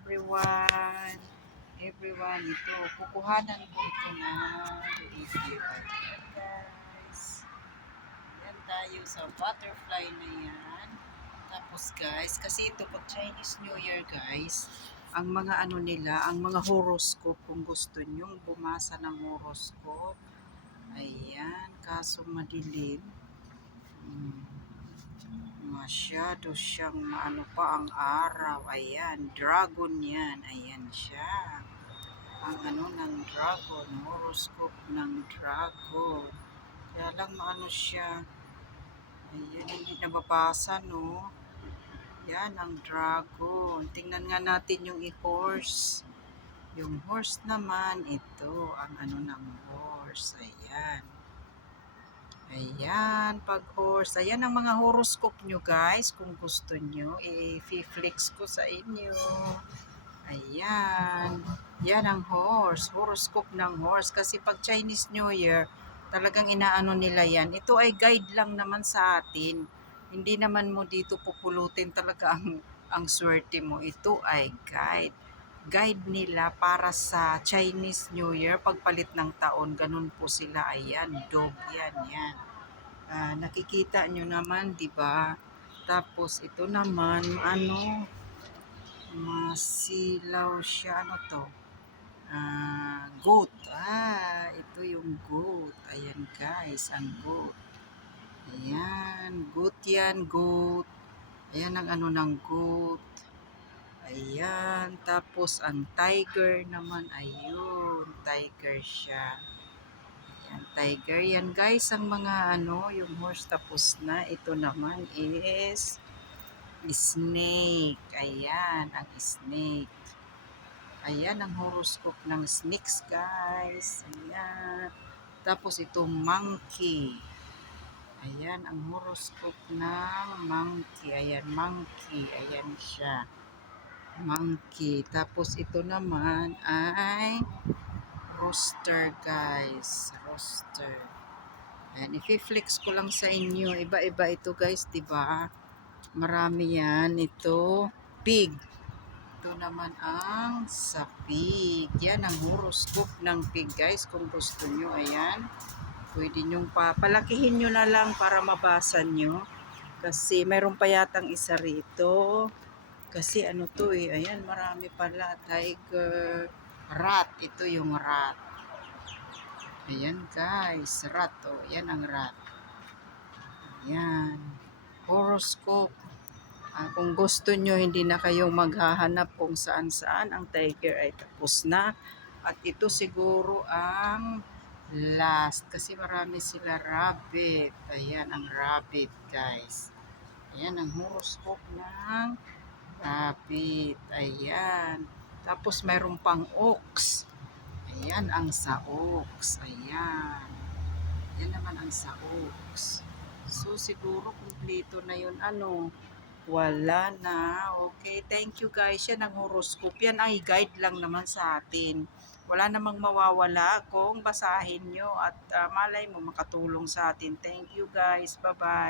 everyone. Everyone, ito. Kukuhanan ko ito na video. Ayan, guys. Ayan tayo sa butterfly na yan. Tapos, guys, kasi ito po Chinese New Year, guys. Ang mga ano nila, ang mga horoscope, kung gusto nyong bumasa ng horoscope. Ayan, kaso madilim. Masyado siyang maano pa ang araw. Ayan, dragon yan. Ayan siya. Ang ano ng dragon, horoscope ng dragon. Kaya lang maano siya. Ayan, hindi nababasa, no? Yan ang dragon. Tingnan nga natin yung horse. Yung horse naman, ito ang ano ng horse. Ayan. Ayan, pag horse. Ayan ang mga horoscope nyo, guys. Kung gusto nyo, i-flex ko sa inyo. Ayan. Yan ang horse. Horoscope ng horse. Kasi pag Chinese New Year, talagang inaano nila yan. Ito ay guide lang naman sa atin. Hindi naman mo dito pupulutin talaga ang swerte mo. Ito ay guide. Guide nila para sa Chinese New Year, pagpalit ng taon, ganun po sila. Ayan, dog yan, yan. Nakikita nyo naman, di ba? Tapos ito naman, ano, masilaw siya, ano to? Goat. Ito yung goat. Ayan guys, ang goat. Ayan, goat yan, goat. Ayan ang ano ng goat. Ayan, tapos ang tiger naman, ayun, tiger siya. Ayan, tiger yan guys, ang mga ano, yung horse tapos na. Ito naman is snake. Ayan, ang snake. Ayan ang horoscope ng snakes guys. Ayan. Tapos itong monkey. Ayan ang horoscope ng monkey. Ayan, monkey. Ayan siya. Monkey. Tapos ito naman ay rooster guys. Rooster. Ayan, i-flex ko lang sa inyo. Iba-iba ito guys, diba? Marami yan. Ito, pig. Ito naman ang sa pig. Yan ang horoscope ng pig guys. Kung gusto nyo, ayan. Pwede nyo palakihin nyo na lang para mabasa nyo. Kasi mayroon pa yatang isa rito. Kasi ano to eh, ayan, marami pala. Tiger, rat. Ito yung rat. Ayan guys, rat oh. Ayan ang rat. Ayan. Horoscope. Kung gusto nyo, hindi na kayong maghahanap kung saan-saan. Ang tiger ay tapos na. At ito siguro ang last. Kasi marami sila rabbit. Ayan ang rabbit guys. Ayan ang horoscope ng rabbit. Ayan. Tapos mayroon pang ox. Ayan ang sa ox. Ayan. Yan naman ang sa ox. So siguro kumpleto na yun. Ano? Wala na. Okay, thank you guys. Yan ang horoscope. Yan ay guide lang naman sa atin. Wala namang mawawala kung basahin nyo at malay mo makatulong sa atin. Thank you guys. Bye-bye.